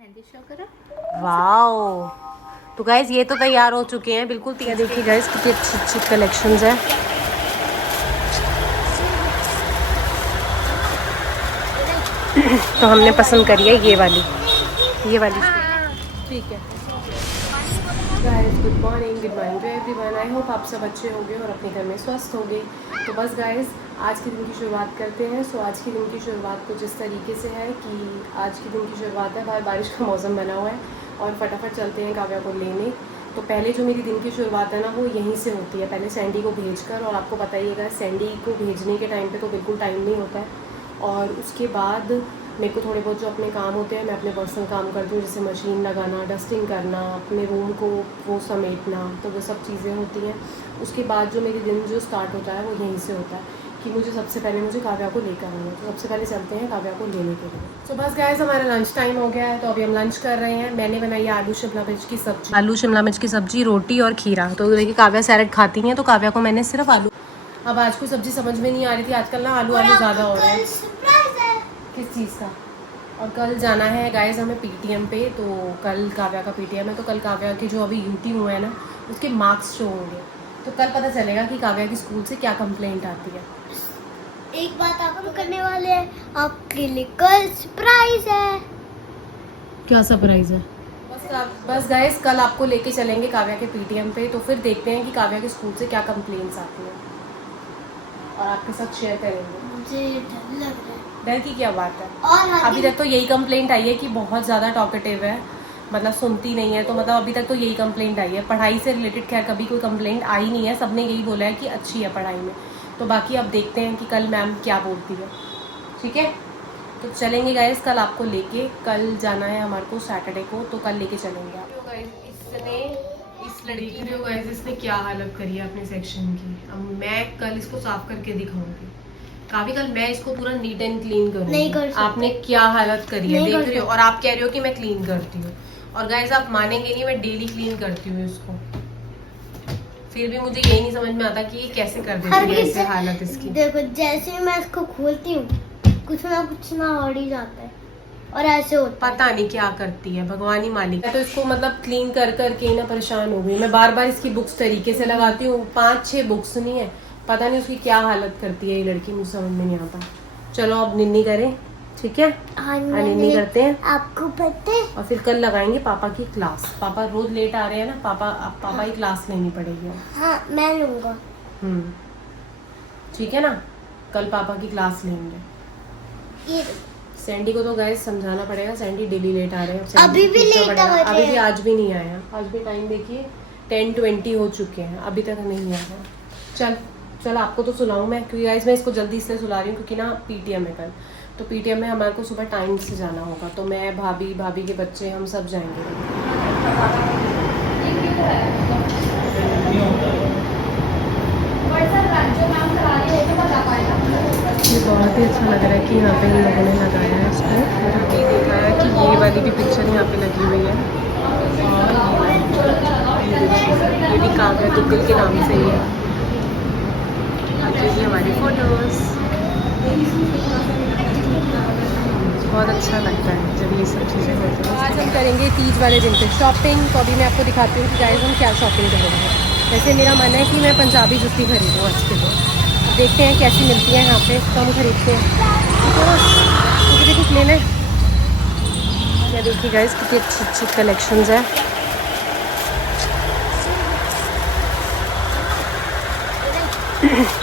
Mehndi show करो। Wow, तो guys ये तो तैयार हो चुके हैं बिल्कुल। देखिए गाइज कितनी अच्छी अच्छी कलेक्शंस हैं। तो हमने पसंद करी है ये वाली ठीक है। Guys good morning to everyone. I hope आप सब अच्छे होंगे और अपने घर में स्वस्थ होंगे। तो बस गाइस आज के दिन की शुरुआत करते हैं। सो आज के दिन की शुरुआत कुछ इस तरीके से है कि आज के दिन की शुरुआत है, बाहर बारिश का मौसम बना हुआ है और फटाफट चलते हैं काव्या को लेने। तो पहले जो मेरी दिन की शुरुआत है ना वो यहीं से होती है, पहले सैंडी को भेजकर। और आपको पता ही है सैंडी को भेजने के टाइम पे तो बिल्कुल टाइम नहीं होता है। और उसके बाद मेरे को थोड़े बहुत जो अपने काम होते हैं मैं अपने पर्सनल काम करती हूँ, जैसे मशीन लगाना, डस्टिंग करना, अपने रूम को वो समेटना, तो वो सब चीज़ें होती हैं। उसके बाद जो मेरे दिन जो स्टार्ट होता है वो यहीं से होता है कि मुझे सबसे पहले मुझे काव्या को लेकर आना है। तो सबसे पहले चलते हैं काव्या को लेने के लिए। तो बस गाइस हमारा लंच टाइम हो गया है, तो अभी हम लंच कर रहे हैं। मैंने बनाई है आलू शिमला मिर्च की सब्जी, रोटी और खीरा। तो देखिए काव्या सैलेड खाती हैं, तो काव्या को मैंने सिर्फ आलू। अब आज कोई सब्जी समझ में नहीं आ रही थी, आजकल ना आलू ज़्यादा हो रहे हैं। किस चीज़ का? और कल जाना है गाइस हमें पीटीएम पे। तो कल काव्या का पीटीएम है, तो कल काव्या की जो अभी यूटी हुआ है ना उसके मार्क्स शो होंगे। तो कल पता चलेगा कि काव्या की स्कूल से क्या कंप्लेंट आती है। एक बात आपको करने वाले हैं, आपके लिए कल सरप्राइज है। क्या सरप्राइज है? बस गाइस कल आपको लेके चलेंगे काव्या के पीटीएम पे। तो फिर देखते हैं कि काव्या के स्कूल से क्या कंप्लेंट्स आती हैं और आपके साथ शेयर करेंगे। मुझे डर लग रहा है। डर की क्या बात है? और अभी तक तो यही कंप्लेंट आई है कि बहुत ज़्यादा टॉकेटिव है, मतलब सुनती नहीं है। तो मतलब अभी तक तो यही कंप्लेंट आई है। पढ़ाई से रिलेटेड खैर कभी कोई कंप्लेंट आई नहीं है, सबने यही बोला है कि अच्छी है पढ़ाई में। तो बाकी अब देखते हैं कि कल मैम क्या बोलती है। ठीक है, तो चलेंगे गाइस कल आपको लेके। कल जाना है हमारे को सैटरडे को, तो कल लेके चलेंगे आप। इसने इस लड़की ने गाइस इसने क्या हालत करी है अपने सेक्शन की। अब मैं कल इसको साफ करके दिखाऊंगी। काफी कल मैं इसको पूरा नीट एंड क्लीन करूंगी। नहीं कर सकते। आपने क्या हालत करी है देख रही हो, और आप कह रहे हो कि मैं क्लीन करती हूँ। और गाइस आप मानेंगे नहीं, मैं डेली क्लीन करती हूँ इसको, फिर भी मुझे यही नहीं समझ में आता कि ये कैसे कर देती है ऐसे हालत इसकी। देखो जैसे मैं इसको खोलती हूँ कुछ ना हो ही जाता है और ऐसे होता है। पता नहीं क्या करती है, भगवान ही मालिक। मैं तो इसको मतलब क्लीन कर करके ना परेशान हो गई। मैं बार बार इसकी बुक्स तरीके से लगाती हूँ, 5-6 बुक्स नहीं है, पता नहीं उसकी क्या हालत करती है ये लड़की, मुझे समझ में नहीं आता। चलो अब निन्नी करें, ठीक है? हाँ, निन्नी करते हैं। आपको पता है और फिर कल लगाएंगे पापा की क्लास। पापा रोज लेट आ रहे हैं ना, पापा की क्लास लेनी पड़ेगी। हाँ मैं लूँगा। ठीक है ना, कल पापा की क्लास लेंगे। ये सैंडी को तो गाइस समझाना पड़ेगा, सैंडी डेली लेट आ रहे हैं। अभी भी लेट आ रहे हैं। अभी भी आज भी नहीं आया। आज भी टाइम देखिए 10:20 हो चुके हैं, अभी तक नहीं आया। चल आपको तो सुलाऊं मैं, क्योंकि गाइस मैं इसको जल्दी इसलिए सुला रही हूँ क्योंकि ना पीटीएम है कल। तो पीटीएम में हमारे को सुबह टाइम से जाना होगा। तो मैं भाभी के बच्चे हम सब जाएंगे। ये बहुत ही अच्छा लग रहा है कि यहाँ पे इन लोगों ने लगाया है इसको। मैंने ये देखा है कि ये वाली भी पिक्चर यहाँ पे लगी हुई है, और ये भी काव्या दुग्गल के नाम से ही है। ये हमारी फोटोज बहुत अच्छा लगता है जब ये सब चीज़ें होती हैं। आज हम करेंगे तीज वाले दिन पे शॉपिंग। तो अभी मैं आपको दिखाती हूँ कि गाइस हम क्या शॉपिंग करेंगे। वैसे मेरा मन है कि मैं पंजाबी जुत्ती खरीदूँ आज के लिए। देखते हैं कैसी मिलती है यहाँ पे, तो हम खरीदते हैं। तो मुझे कुछ लेना है। क्या देखिए गाइस कितनी अच्छी अच्छी कलेक्शंस है।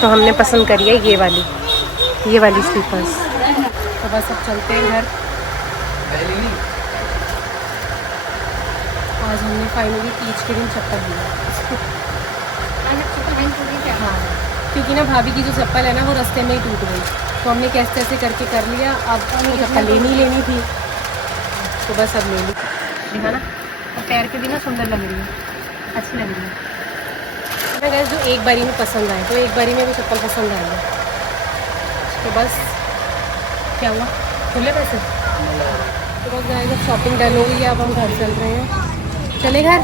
तो हमने पसंद करी है ये वाली स्लीपर्स। तो बस अब चलते हैं घर। आज हमने फाइनली तीज के दिन चप्पल लिया। हाँ, क्योंकि ना भाभी की जो चप्पल है ना वो रास्ते में ही टूट गई, तो हमने कैसे कैसे करके कर लिया। अब वो चप्पल लेनी थी, तो बस अब ले ली। देखा ना, और पैर के भी ना सुंदर लग रही है, अच्छी लग रही है। मैं गैस जो एक बारी में पसंद आए, तो एक बारी में वो चप्पल पसंद आई है। तो बस क्या हुआ, खुले पैसे। तो बस गाइस जब शॉपिंग डन हो गई है, अब हम घर चल रहे हैं। चले घर?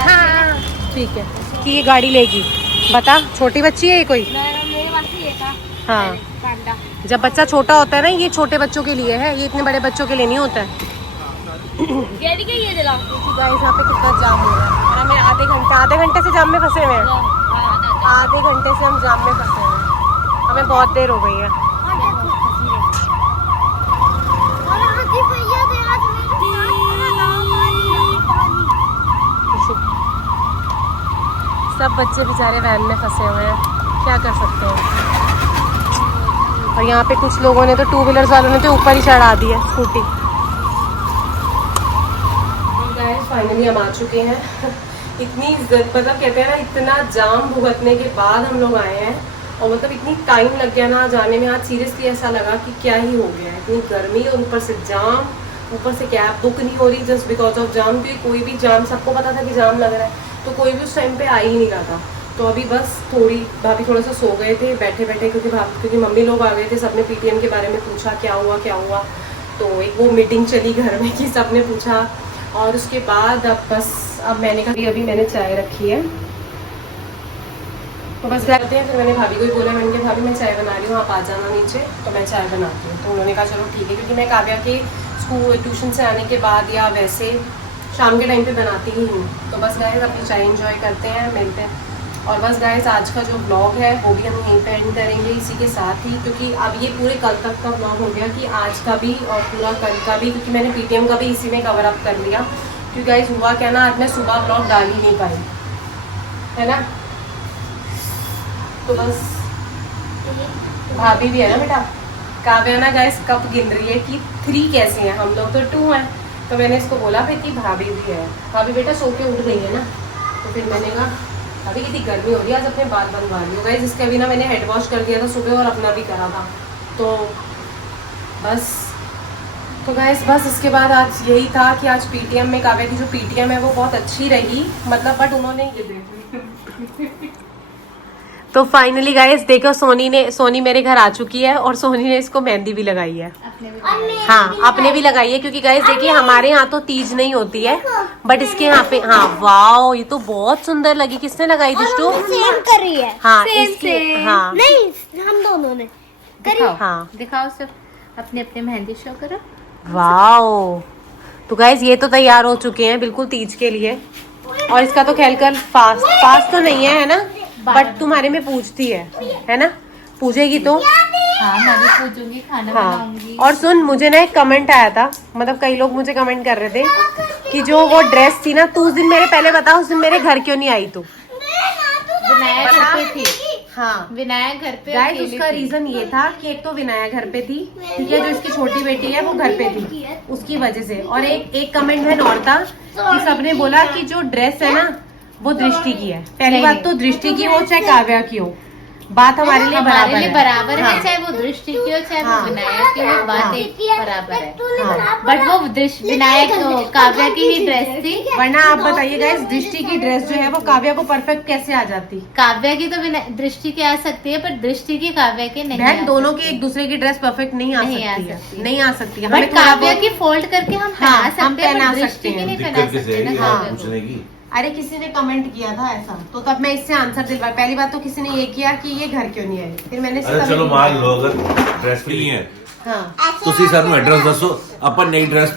हाँ ठीक है। कि ये गाड़ी लेगी, बता छोटी बच्ची है ये कोई? मेरे पास ही था। हाँ, पांडा। जब बच्चा छोटा होता है ना, ये छोटे बच्चों के लिए है, ये इतने बड़े बच्चों के लिए नहीं होता है। गाड़ी का ये जला गाइस यहाँ पे कितना जाम हो रहा है और हमें आधे घंटे से जाम में फंसे हुए हैं। आधे घंटे से हम जाम में फंसे हुए हैं, हमें बहुत देर हो गई है। सब बच्चे बेचारे वैन में फंसे हुए हैं, क्या कर सकते हैं। और यहाँ पे कुछ लोगों ने तो टू व्हीलर्स वालों ने तो ऊपर ही चढ़ा दी है स्कूटी। फाइनली हम आ चुके हैं। इतनी मतलब कहते हैं ना, इतना जाम भुगतने के बाद हम लोग आए हैं और मतलब इतनी टाइम लग गया ना जाने में। आज सीरियसली ऐसा लगा कि क्या ही हो गया है, इतनी गर्मी और ऊपर से जाम, ऊपर से कैब बुक नहीं हो रही जस्ट बिकॉज ऑफ जाम। क्योंकि कोई भी जाम, सबको पता था कि जाम लग रहा है तो कोई भी उस टाइम पे आ ही नहीं रहा था। तो अभी बस भाभी थोड़ा सा सो गए थे बैठे बैठे, क्योंकि मम्मी लोग आ गए थे। सबने पीटीएम के बारे में पूछा क्या हुआ। तो एक वो मीटिंग चली घर में कि सबने पूछा और उसके बाद अब मैंने कहा अभी मैंने चाय रखी है तो बस करते हैं। फिर मैंने भाभी को ही बोला, मैंने कहा भाभी मैं चाय बना रही हूँ, आप आ जाना नीचे तो मैं चाय बनाती हूँ। तो उन्होंने कहा चलो ठीक है, क्योंकि मैं काव्या के ट्यूशन से आने के बाद या वैसे शाम के टाइम पे बनाती ही हूँ। तो बस गाइस अपनी चाय एंजॉय करते हैं, मिलते हैं। और बस गाइस आज का जो ब्लॉग है वो भी हम यहीं पे एंड करेंगे इसी के साथ ही, क्योंकि अब ये पूरे कल तक का ब्लॉग हो गया कि आज का भी और पूरा कल का भी, क्योंकि मैंने पीटीएम का भी इसी में कवर अप कर लिया। क्योंकि गाइस हुआ क्या ना, आज मैं सुबह ब्लॉग डाल ही नहीं पाई, है ना। तो बस भाभी भी है ना बेटा, काव्या ना गाइस कब गिन रही है कि 3 कैसे हैं, हम लोग तो 2 हैं। तो मैंने इसको बोला फिर कि भाभी भी है। भाभी बेटा सो के उठ गई है ना। तो फिर मैंने कहा अभी कितनी गर्मी हो रही है, आज अपने बाल बनवा रही हो गाइस। इसके अभी ना मैंने हेड वॉश कर दिया था सुबह और अपना भी करा था। तो गाइस बस इसके बाद आज यही था कि आज पीटीएम में काव्या की जो पीटीएम है वो बहुत अच्छी रही, मतलब बट उन्होंने ये देख तो फाइनली गाइस देखो सोनी मेरे घर आ चुकी है और सोनी ने इसको मेहंदी भी लगाई है। हाँ अपने भी लगाई है, क्योंकि गाइस देखिए हमारे यहाँ तो तीज नहीं होती है बट इसके यहाँ पे हाँ वाओ ये तो बहुत सुंदर लगी। किसने लगाई दुष्टू? सेम कर रही है। हाँ सेम हाँ नहीं हम दोनों ने करी। हाँ दिखाओ सिर्फ अपने मेहंदी शो करो। वाओ तो गाइस ये तो तैयार हो चुके हैं बिल्कुल तीज के लिए। और इसका तो खेल कर फास्ट तो नहीं है ना, बट तुम्हारे में पूछती है ना, पूछेगी तो हाँ मैं भी पूछूंगी, खाना बनाऊंगी। और सुन मुझे ना एक कमेंट आया था, मतलब कई लोग मुझे कमेंट कर रहे थे कि जो वो ड्रेस थी ना, तू उस दिन मेरे पहले बता उस दिन मेरे घर क्यों नहीं आई तू? विनायक घर पे थी। हाँ विनायक घर पे गाइस उसका रीजन ये था कि एक तो विनायक घर पे थी, ठीक है, जो इसकी छोटी बेटी है वो घर पे थी उसकी वजह से। और एक कमेंट है नॉर्था कि सबने बोला कि जो ड्रेस है ना वो दृष्टि की है। पहली बात तो दृष्टि की हो चाहे काव्या की हो, बात हमारे लिए बराबर है। हाँ। चाहे वो दृष्टि की हो चाहे वो विनायक की हो, बात एक बराबर है। हाँ। बट वो विनायक काव्या की ही ड्रेस थी। वरना आप बताइए गाइस दृष्टि की ड्रेस जो है वो काव्या को परफेक्ट कैसे आ जाती? काव्या की तो दृष्टि की आ सकती है पर दृष्टि की काव्या की नहीं। बहन दोनों की एक दूसरे की ड्रेस परफेक्ट नहीं आ सकती है। बट काव्या की फोल्ड करके हम हाँ, पहना सकते हैं, पहना पर दृष्टि की नहीं पहना सकते ना काव्या को। अरे किसी ने कमेंट किया था ऐसा, तो तब मैं इससे आंसर दिलवाया। पहली बात तो किसी ने ये किया कि ये घर क्यों नहीं आई, फिर मैंने चलो मान लो अगर ड्रेस फ्री है हाँ ਤੁਸੀਂ ਸਾਨੂੰ ਐਡਰੈਸ ਦੱਸੋ, ਆਪਾਂ ਨਈ ਡਰੈਸ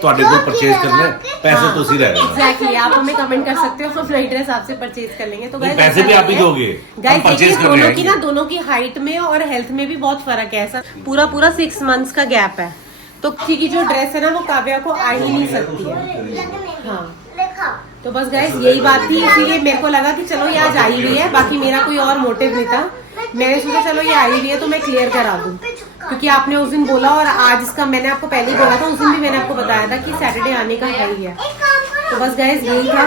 ਤੁਹਾਡੇ ਕੋਲ ਪਰਚੇਸ ਕਰਨਾ, पैसे ਤੁਸੀਂ ਲੈ लेना। एग्जैक्टली आप हमें कमेंट कर सकते हो, हम नई ड्रेस आपसे परचेज कर लेंगे। तो नहीं, पैसे भी आप ही दोगे, गाइस परचेज कर दोनों रहे की हैं। ना दोनों की हाइट में और हेल्थ में भी बहुत फर्क है। ऐसा पूरा 6 मंथ्स का गैप है, तो की जो ड्रेस है ना वो काव्या को आ ही नहीं सकती है। हाँ तो बस गाइस यही बात थी, इसीलिए मेरे को लगा कि चलो ये आज आई हुई है, बाकी मेरा कोई और मोटिव नहीं था। मैंने सोचा चलो ये आई हुई है तो मैं क्लियर करा दूं, क्योंकि आपने उस दिन बोला और आज इसका मैंने आपको पहले ही बोला था, उस दिन भी मैंने आपको बताया था कि सैटरडे आने का है ही है। तो बस गाइस यही था,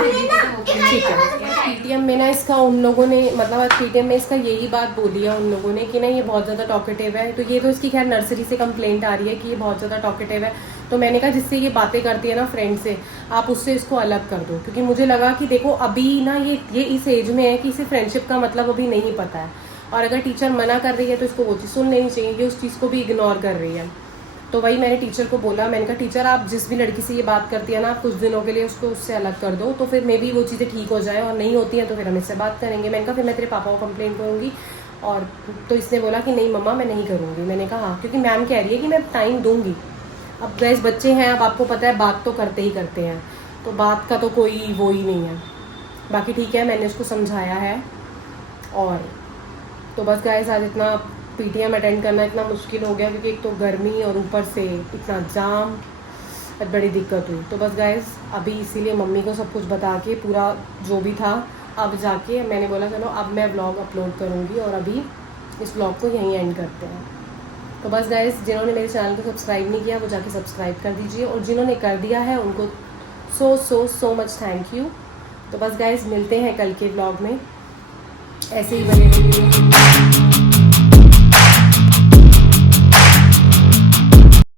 ठीक है। पीटीएम में ना इसका उन लोगों ने मतलब पीटीएम में इसका यही बात बोली है उन लोगों ने कि ना ये बहुत ज़्यादा टॉकेटिव है। तो ये तो इसकी खैर नर्सरी से कंप्लेंट आ रही है कि ये बहुत ज़्यादा टॉकेटिव है। तो मैंने कहा जिससे ये बातें करती है ना फ्रेंड से, आप उससे इसको अलग कर दो, क्योंकि मुझे लगा कि देखो अभी ना ये इस एज में है कि इसे फ्रेंडशिप का मतलब अभी नहीं पता है, और अगर टीचर मना कर रही है तो इसको वो चीज़ सुन लेनी चाहिए। ये उस चीज़ को भी इग्नोर कर रही है। तो वही मैंने टीचर को बोला, मैंने कहा टीचर आप जिस भी लड़की से ये बात करती है ना, आप कुछ दिनों के लिए उसको उससे अलग कर दो, तो फिर मे भी वो चीज़ें ठीक हो जाए, और नहीं होती हैं तो फिर हम इससे बात करेंगे। मैंने कहा फिर मैं तेरे पापा को कंप्लेन करूँगी। और तो इसने बोला कि नहीं मम्मा मैं नहीं करूँगी। मैंने कहा हाँ, क्योंकि मैम कह रही है कि मैं टाइम दूँगी, अब गैस बच्चे हैं, अब आपको पता है बात तो करते ही करते हैं, तो बात का तो कोई वो ही नहीं है। बाकी ठीक है, मैंने उसको समझाया है। और तो बस गाइस आज इतना पीटीएम अटेंड करना इतना मुश्किल हो गया, क्योंकि एक तो गर्मी और ऊपर से इतना जाम, बड़ी दिक्कत हुई। तो बस गाइस अभी इसीलिए मम्मी को सब कुछ बता के पूरा जो भी था, अब जाके मैंने बोला चलो अब मैं व्लॉग अपलोड करूँगी, और अभी इस व्लॉग को यहीं एंड करते हैं। तो बस गाइस जिन्होंने मेरे चैनल को सब्सक्राइब नहीं किया वो जाके सब्सक्राइब कर दीजिए, और जिन्होंने कर दिया है उनको सो मच थैंक यू। तो बस गाइस मिलते हैं कल के व्लॉग में, ऐसे ही बने रहिए।